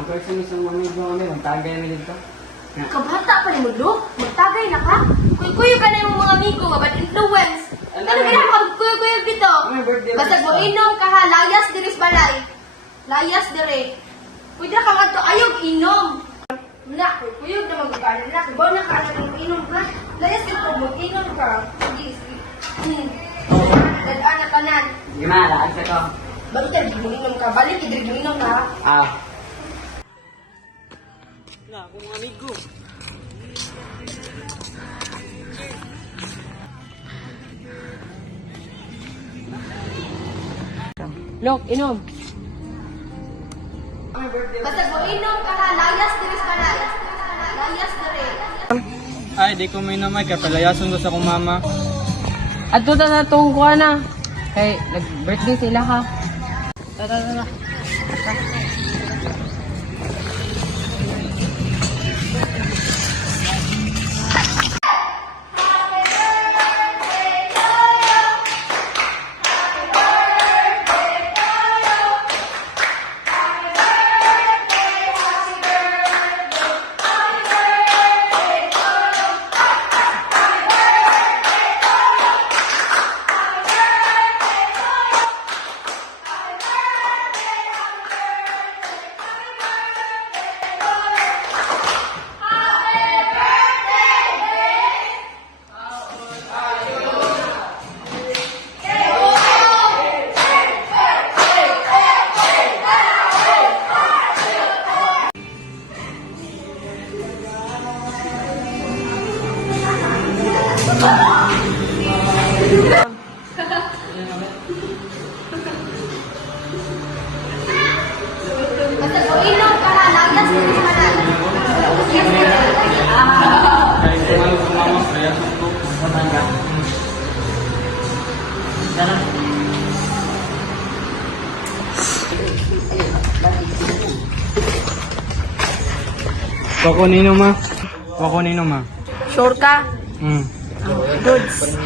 ma'am. Kung sa mismo amigo kami, magtagay kami dito. Kabata pa ni mo, Lo. Magtagay na ka. Kuy-kuyo ka na yung mga amigo nga, bad influence. Ano kaya mag-kuyo-kuyo dito? Basta mo inom ka ha, layas diris balay. Layas dire. Pwede ka nga to, ayog inom. Na, kuyo na mag-gana na. Bawa na ka na mag-inom ha. Layas ka to, mag-inom ka. Sige, sige. Dadaan na kanan. Gimana, agsa ko. Bakit ka, mag-inom ka? Balik, inom ka ha. Ah. Na, akong mga amigo. Lok, inom. Basta mo inom ka ha, layas diris balay. Layas dire. Ay, di ko may namay, kaya palayason ko sa akong mama. At tuta na itong kuha na. Kay, nag-birthday sila ha. Tara. Basta mo inom ka ha, layas diris balay. Kaya kumalo sa mama, palayason ko. Wako nino ma. Wako nino ma. Sure ka? Hmm. Goods.